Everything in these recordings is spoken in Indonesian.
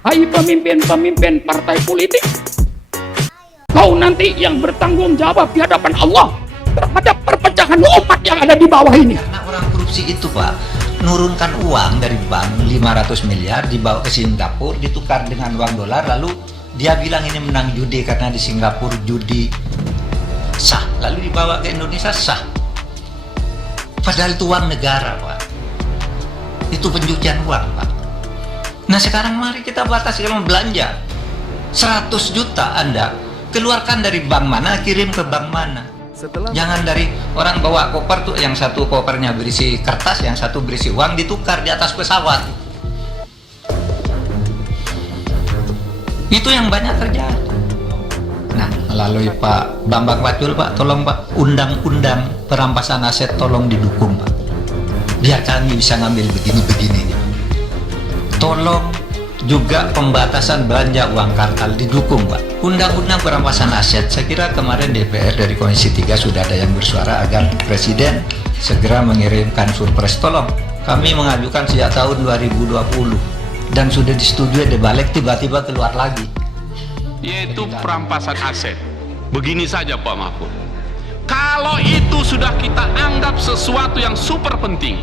Hai pemimpin-pemimpin partai politik, kau nanti yang bertanggung jawab di hadapan Allah terhadap perpecahan umat yang ada di bawah ini. Karena orang korupsi itu Pak, nurunkan uang dari bank 500 miliar dibawa ke Singapura, ditukar dengan uang dolar, lalu dia bilang ini menang judi karena di Singapura judi sah, lalu dibawa ke Indonesia sah. Padahal itu uang negara Pak, itu pencucian uang Pak. Nah sekarang mari kita batasi, kalau belanja 100 juta Anda keluarkan dari bank mana, kirim ke bank mana. Jangan dari orang bawa koper tuh, yang satu kopernya berisi kertas, yang satu berisi uang, ditukar di atas pesawat. Itu yang banyak terjadi. Nah melalui Pak Bambang Pacul Pak, tolong Pak, undang-undang perampasan aset tolong didukung Pak, biar kami bisa ngambil begini-begini. Tolong juga pembatasan belanja uang kartal didukung Pak. Undang-undang perampasan aset, saya kira kemarin DPR dari Komisi 3 sudah ada yang bersuara agar Presiden segera mengirimkan surpres. Tolong, kami mengajukan sejak tahun 2020 dan sudah disetujui, dibalik tiba-tiba keluar lagi, yaitu perampasan aset. Begini saja Pak Mahfud, kalau itu sudah kita anggap sesuatu yang super penting,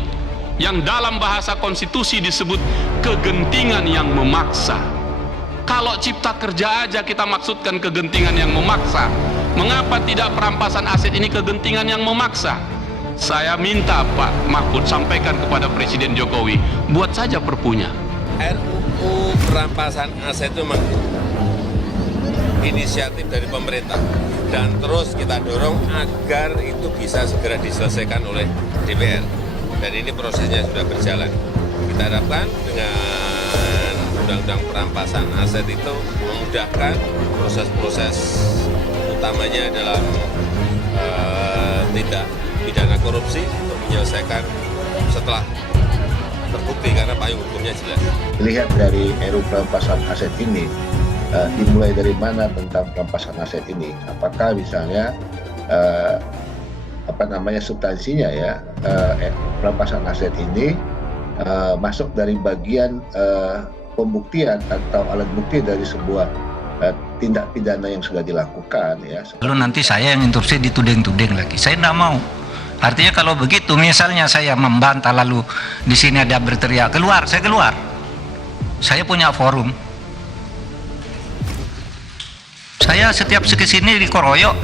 yang dalam bahasa konstitusi disebut kegentingan yang memaksa. Kalau cipta kerja aja kita maksudkan kegentingan yang memaksa, mengapa tidak perampasan aset ini kegentingan yang memaksa? Saya minta Pak Mahfud sampaikan kepada Presiden Jokowi, buat saja perpunya. RUU perampasan aset itu memang inisiatif dari pemerintah, dan terus kita dorong agar itu bisa segera diselesaikan oleh DPR. Dan ini prosesnya sudah berjalan. Kita harapkan dengan undang-undang perampasan aset itu memudahkan proses-proses utamanya dalam tindak pidana korupsi untuk menyelesaikan setelah terbukti, karena payung hukumnya jelas. Lihat dari RUU perampasan aset ini, dimulai dari mana tentang perampasan aset ini? Apakah misalnya substansinya ya, perampasan aset ini masuk dari bagian pembuktian atau alat bukti dari sebuah tindak pidana yang sudah dilakukan ya. Lalu nanti saya yang interupsi dituding-tuding lagi, saya tidak mau. Artinya kalau begitu, misalnya saya membantah lalu di sini ada berteriak keluar, saya keluar. Saya punya forum. Saya setiap kesini dikoroyok,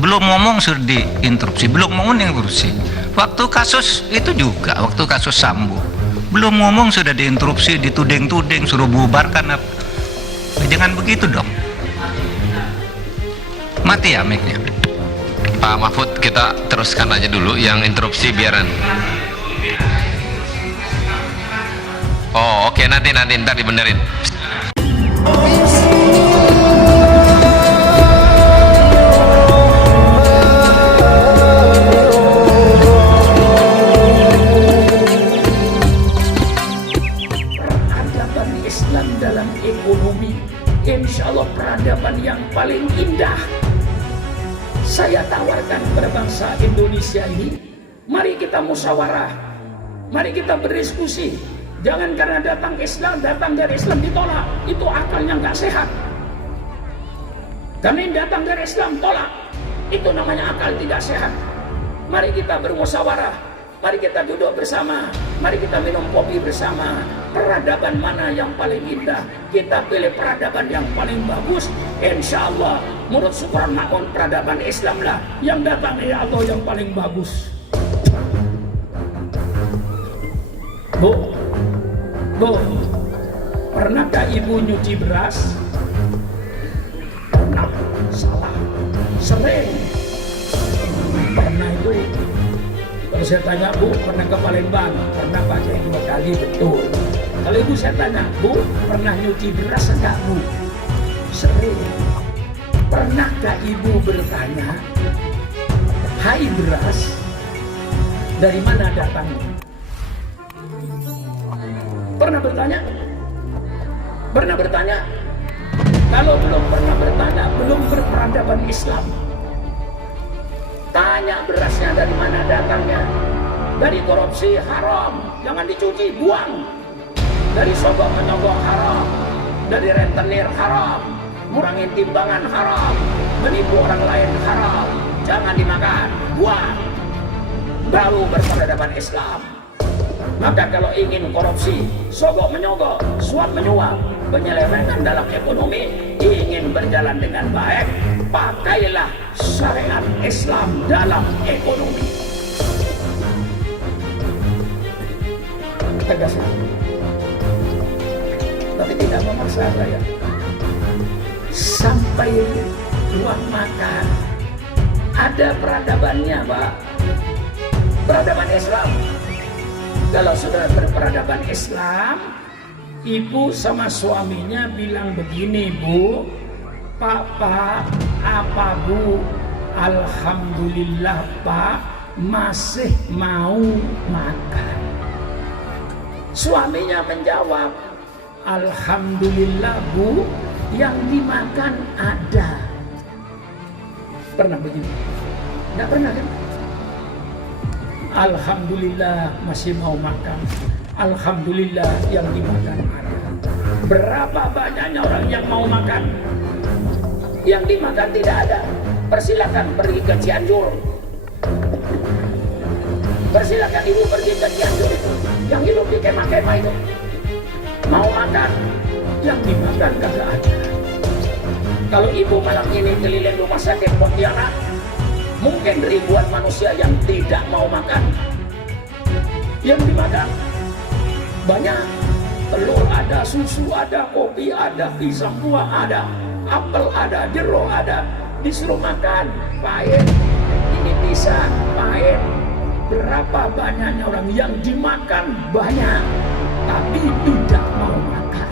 belum ngomong sudah diinterupsi, belum ngomong diinterupsi. Waktu kasus itu juga, waktu kasus Sambo, belum ngomong sudah diinterupsi, dituding-tuding, suruh bubarkan. Jangan begitu dong. Mati ya mic-nya. Pak Mahfud, kita teruskan aja dulu yang interupsi biaran. Oh oke, nanti ntar dibenerin. Peradaban Islam dalam ekonomi, insya Allah peradaban yang paling indah. Saya tawarkan kepada bangsa Indonesia ini, mari kita musyawarah, mari kita berdiskusi. Jangan karena datang dari Islam ditolak, itu akalnya nggak sehat. Karena yang datang dari Islam tolak, itu namanya akal tidak sehat. Mari kita bermusyawarah, mari kita duduk bersama, mari kita minum kopi bersama. Peradaban mana yang paling indah, kita pilih peradaban yang paling bagus. Insya Allah menurut syukuran makon peradaban Islam lah yang datang ya Allah yang paling bagus. Bu, pernahkah ibu nyuci beras? Pernah, salah, sering. Pernah itu, kalau saya tanya, Bu, pernah ke Palembang? Pernah pakai 2 kali, betul. Kalau ibu saya tanya, Bu, pernah nyuci beras enggak, Bu? Sering. Pernahkah ibu bertanya, hai beras, dari mana datangnya? Pernah bertanya? Pernah bertanya? Kalau belum pernah bertanya, belum berperadaban Islam. Tanya berasnya dari mana datangnya. Dari korupsi haram, jangan dicuci, buang. Dari sogok menyogok haram, dari rentenir haram, ngurangin timbangan haram, menipu orang lain haram, jangan dimakan, buang. Baru berperadaban Islam. Maka kalau ingin korupsi, sogok menyogok, suap menyuap, penyelewengan dalam ekonomi, ingin berjalan dengan baik, pakailah syariat Islam dalam ekonomi. Tegas. Tapi tidak memaksa saya. Sampai uang makan, ada peradabannya, Pak. Peradaban Islam. Kalau sudah berperadaban Islam, ibu sama suaminya bilang begini, Bu, Pak, apa Bu? Alhamdulillah Pak, masih mau makan. Suaminya menjawab, Alhamdulillah Bu, yang dimakan ada. Pernah begini? Nggak pernah kan? Alhamdulillah masih mau makan. Alhamdulillah yang dimakan ada. Berapa banyaknya orang yang mau makan, yang dimakan tidak ada. Persilakan pergi ke Cianjur. Persilakan ibu pergi ke Cianjur itu, yang hidup di kemah-kemah itu. Mau makan, yang dimakan kagak ada. Kalau ibu malam ini keliling rumah sakit Pontianak, mungkin ribuan manusia yang tidak mau makan. Yang dimakan banyak. Telur ada, susu ada, kopi ada, pisang buah ada, apel ada, jeruk ada. Disuruh makan, pahit. Ini pisang, pahit. Berapa banyaknya orang yang dimakan banyak, tapi tidak mau makan.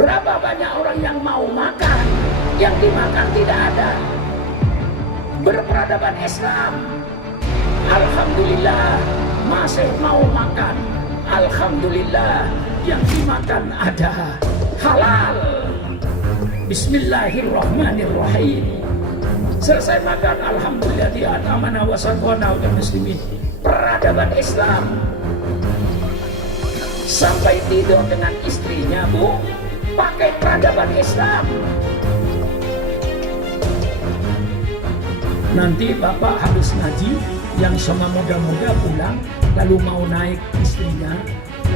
Berapa banyak orang yang mau makan, yang dimakan tidak ada. Berperadaban Islam, alhamdulillah masih mau makan. Alhamdulillah yang dimakan ada, halal. Bismillahirrahmanirrahim. Selesai makan, alhamdulillah dia amanah wasaqona udah muslimin. Peradaban Islam. Sampai tidur dengan istrinya, Bu, pakai peradaban Islam. Nanti Bapak habis ngaji, yang sama muda-muda pulang, lalu mau naik istrinya,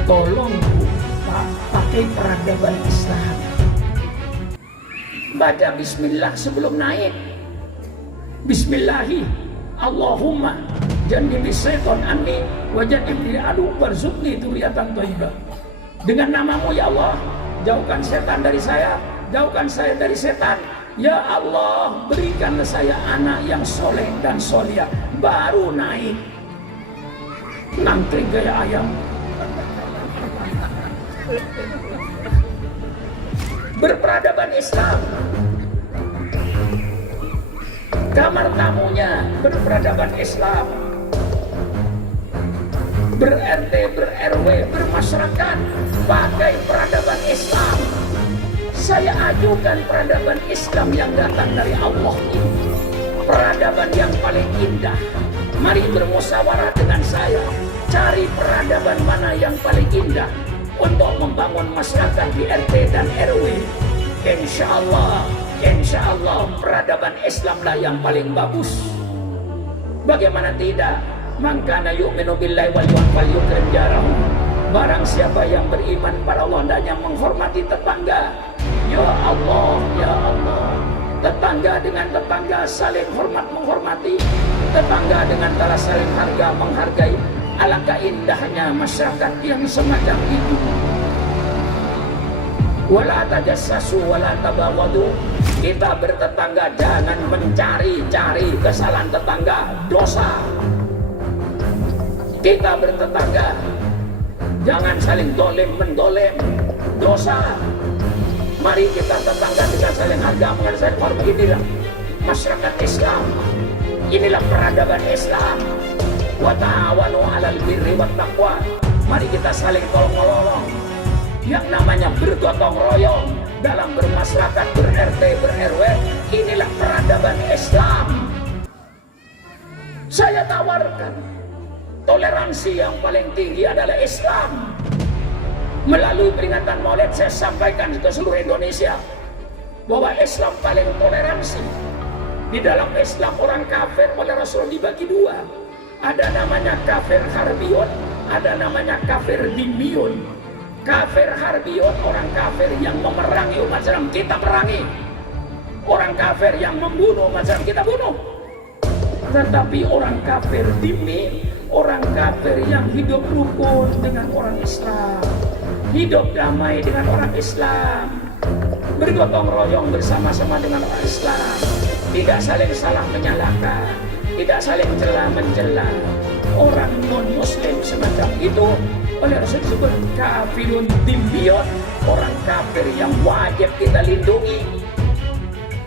tolong Bu, Pak, pakai peradaban Islam. Baca bismillah sebelum naik. Bismillahi, Allahumma jannibi syaitan anni wa jannibni adu warzuqni dzurriatan thayyibah. Dengan namamu ya Allah, jauhkan setan dari saya, jauhkan saya dari setan. Ya Allah, berikanlah saya anak yang soleh dan solihah. Baru naik. Nangkring gaya ayam. Berperadaban Islam. Kamar tamunya berperadaban Islam. Ber-RT, ber-RW, bermasyarakat pakai peradaban Islam. Saya ajukan peradaban Islam yang datang dari Allah ini. Peradaban yang paling indah. Mari bermusyawarah dengan saya. Cari peradaban mana yang paling indah untuk membangun masyarakat di RT dan RW. Insya Allah peradaban Islamlah yang paling bagus. Bagaimana tidak? Man kana yu'minu billahi wal yawmil yukrim jarahu. Barang siapa yang beriman pada Allah dan yang menghormati tetangga. Ya Allah, ya Allah. Tetangga dengan tetangga saling hormat menghormati. Tetangga dengan cara saling harga menghargai. Alangkah indahnya masyarakat yang semacam itu. Wala tajassasu wala tabaghadu. Kita bertetangga jangan mencari-cari kesalahan tetangga, dosa. Kita bertetangga jangan saling dolim mendolim, dosa. Mari kita tetangga dengan saling harga menghargai hormat. Inilah masyarakat Islam. Inilah peradaban Islam. Wa ta'awanu 'alal birri wat taqwa. Mari kita saling tolong-menolong. Yang namanya bergotong royong dalam bermasyarakat, ber-RT, ber-RW, inilah peradaban Islam. Saya tawarkan toleransi yang paling tinggi adalah Islam. Melalui peringatan Maulid saya sampaikan ke seluruh Indonesia bahwa Islam paling toleransi. Di dalam Islam orang kafir oleh Rasul dibagi dua. Ada namanya kafir harbiyun, ada namanya kafir dimiyun. Kafir harbiyun orang kafir yang memerangi umat Islam, kita perangi. Orang kafir yang membunuh umat Islam, kita bunuh. Tetapi orang kafir dimi, orang kafir yang hidup rukun dengan orang Islam, hidup damai dengan orang Islam, bergotong royong bersama-sama dengan orang Islam, tidak saling salah menyalahkan, tidak saling mencela. Orang non-muslim semacam itu oleh Rasul disebut kafirun dimiyun, orang kafir yang wajib kita lindungi.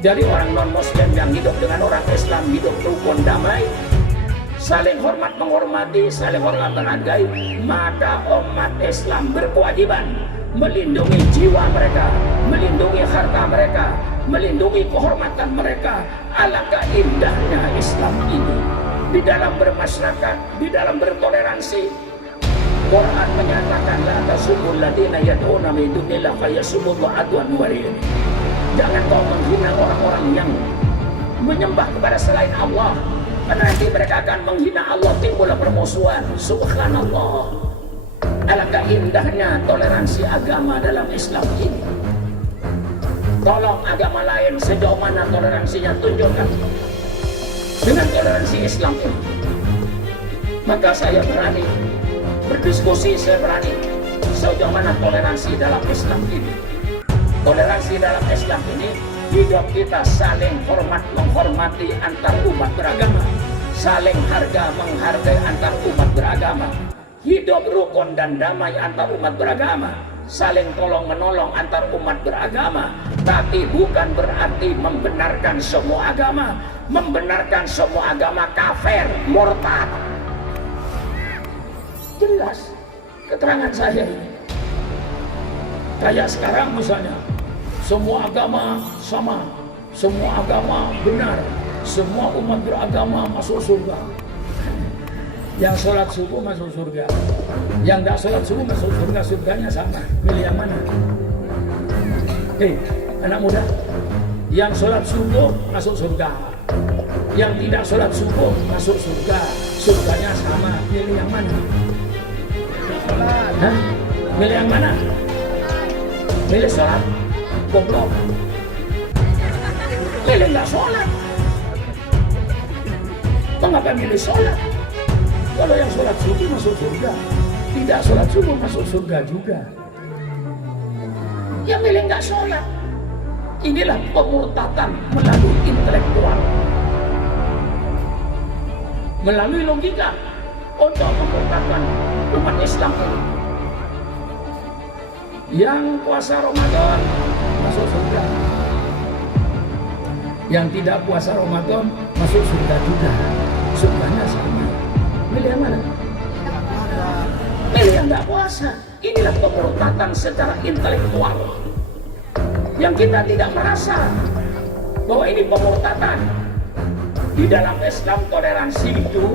Dari orang non-muslim yang hidup dengan orang Islam, hidup rukun damai, saling hormat menghormati, saling hormat menghargai, maka umat Islam berkewajiban melindungi jiwa mereka, melindungi harta mereka, melindungi kehormatan mereka. Alangkah indahnya Islam ini di dalam bermasyarakat, di dalam bertoleransi. Quran menyatakan la tasubul ladina yad'una min dunillahi fayasubullahu adwan warin. Jangan kau menghina orang-orang yang menyembah kepada selain Allah, karena nanti mereka akan menghina Allah, timbul permusuhan. Subhanallah. Alangkah indahnya toleransi agama dalam Islam ini. Tolong agama lain sejauh mana toleransinya, tunjukkan. Dengan toleransi Islam ini, maka saya berani berdiskusi, saya berani sejauh mana toleransi dalam Islam ini. Toleransi dalam Islam ini, hidup kita saling hormat menghormati antar umat beragama, saling harga menghargai antar umat beragama, hidup rukun dan damai antar umat beragama, saling tolong menolong antar umat beragama. Tapi bukan berarti membenarkan semua agama. Membenarkan semua agama kafir, murtad. Jelas keterangan saya ini. Kayak sekarang misalnya, semua agama sama, semua agama benar, semua umat beragama masuk surga. Yang sholat subuh masuk surga, yang tidak sholat subuh masuk surga, surganya sama. Milih yang mana? Hei, anak muda, yang sholat subuh masuk surga, yang tidak sholat subuh masuk surga, surganya sama. Milih yang mana? Hah? Milih yang mana? Milih sholat? Goblok. Milih nggak sholat. Mengapa milih sholat? Kalau yang sholat subuh masuk surga, tidak sholat subuh masuk surga juga. Yang milih nggak sholat. Inilah pemurtatan melalui intelektual, melalui logika untuk memurtadkan umat Islam ini. Yang puasa Ramadan masuk surga, yang tidak puasa Ramadan masuk surga juga, surganya sama. Milih yang mana? Milih yang nggak puasa. Inilah pemurtatan secara intelektual yang kita tidak merasa bahwa ini pemurtatan. Di dalam Islam toleransi itu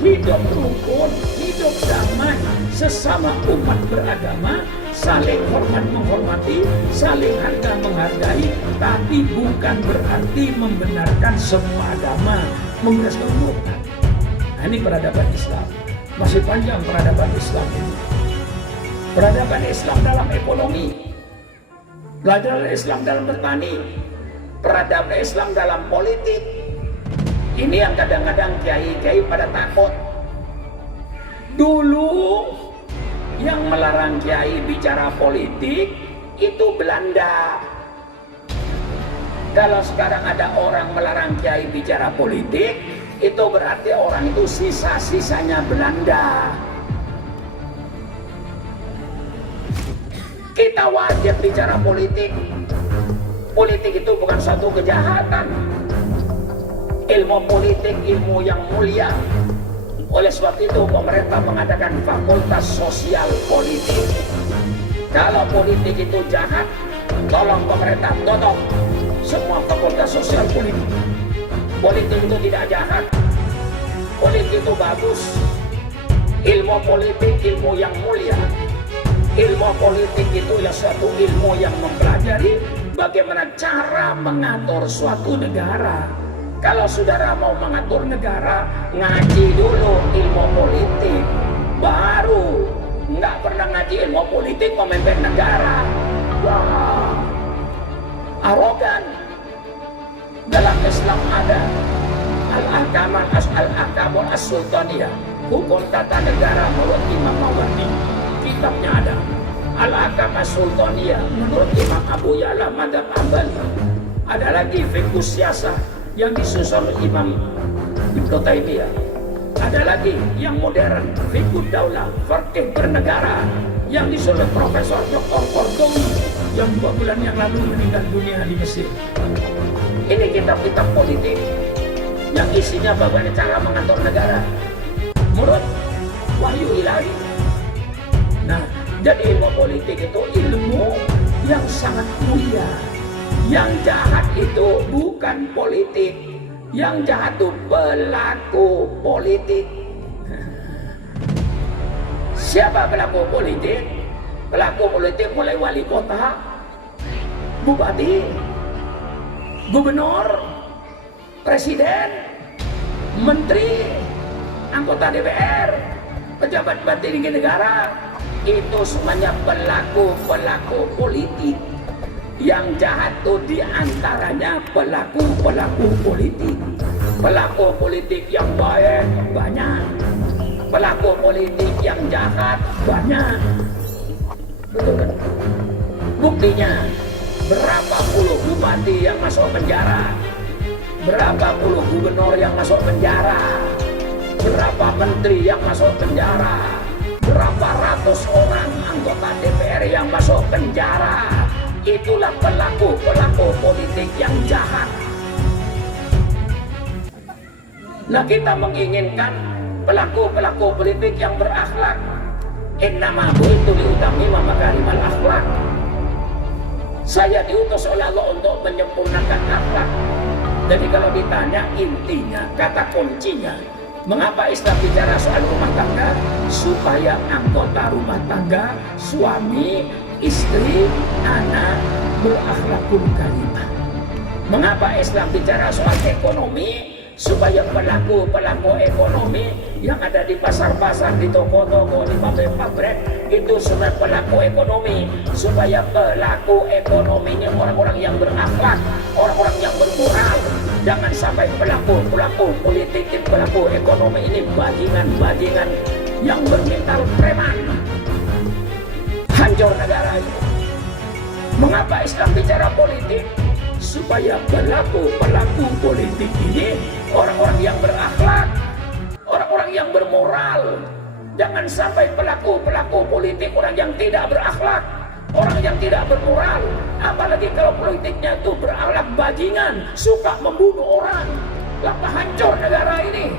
hidup rukun, hidup damai sesama umat beragama, saling hormat menghormati, saling harga menghargai, tapi bukan berarti membenarkan semua agama, membenarkan murtad. Nah, ini peradaban Islam. Masih panjang peradaban Islam ini. Peradaban Islam dalam ekonomi, peradaban Islam dalam bertani, peradaban Islam dalam politik. Ini yang kadang-kadang kiai-kiai pada takut. Dulu yang melarang kiai bicara politik itu Belanda. Kalau sekarang ada orang melarang kiai bicara politik, itu berarti orang itu sisa-sisanya Belanda. Kita wajib bicara politik. Politik itu bukan suatu kejahatan. Ilmu politik, ilmu yang mulia. Oleh sebab itu pemerintah mengadakan fakultas sosial politik. Kalau politik itu jahat, tolong pemerintah tutup semua fakultas sosial politik. Politik itu tidak jahat. Politik itu bagus. Ilmu politik, ilmu yang mulia. Ilmu politik itu adalah suatu ilmu yang mempelajari bagaimana cara mengatur suatu negara. Kalau saudara mau mengatur negara, ngaji dulu ilmu politik, baru. Nggak pernah ngaji ilmu politik memimpin negara. Wah, arogan. Dalam Islam ada al-ahkamul as-sultaniyah, hukum tata negara menurut Imam Mawardi. Kitabnya ada al-ahkam as-sultaniyah menurut Imam Abu Ya'la Madzhab Hambali. Ada lagi fiqh siyasah yang disusun Imam Ibnu Taimiyah. Ada lagi yang modern, fiqh daulah, fikih bernegara yang disusun Profesor Dr. Kordowi yang 2 bulan yang lalu meninggal dunia di Mesir. Ini kitab-kitab politik yang isinya bagaimana cara mengatur negara menurut wahyu ilahi. Nah, jadi ilmu politik itu ilmu yang sangat mulia. Yang jahat itu bukan politik, yang jahat itu pelaku politik. Siapa pelaku politik? Pelaku politik mulai wali kota, bupati, gubernur, presiden, menteri, anggota DPR, pejabat tinggi negara, itu semuanya pelaku politik. Yang jahat itu diantaranya pelaku politik. Pelaku politik yang baik banyak, pelaku politik yang jahat banyak. Betul kan? Buktinya berapa puluh bupati yang masuk penjara, berapa puluh gubernur yang masuk penjara, berapa menteri yang masuk penjara, berapa ratus orang anggota DPR yang masuk penjara. Itulah pelaku politik yang jahat. Nah, kita menginginkan pelaku politik yang berakhlak. Innama bu'itu liutammima makarimal akhlak. Saya diutus oleh Allah untuk menyempurnakan akhlak. Jadi kalau ditanya intinya, kata kuncinya, mengapa Islam bicara soal rumah tangga? Supaya anggota rumah tangga, suami, istri, anak berakhlakul karimah. Mengapa Islam bicara soal ekonomi? Supaya pelaku ekonomi yang ada di pasar-pasar, di toko-toko, di pabrik-pabrik, itu semua pelaku ekonomi. Supaya pelaku ekonominya orang-orang yang berakhlak, orang-orang yang bermoral. Jangan sampai pelaku politik, pelaku ekonomi ini bajingan-bajingan yang bermental preman. Hancur negara ini. Mengapa Islam bicara politik? Supaya pelaku politik ini orang-orang yang berakhlak, orang-orang yang bermoral. Jangan sampai pelaku politik orang yang tidak berakhlak, orang yang tidak bermoral. Apalagi kalau politiknya itu berakhlak bajingan, suka membunuh orang. Lapa hancur negara ini.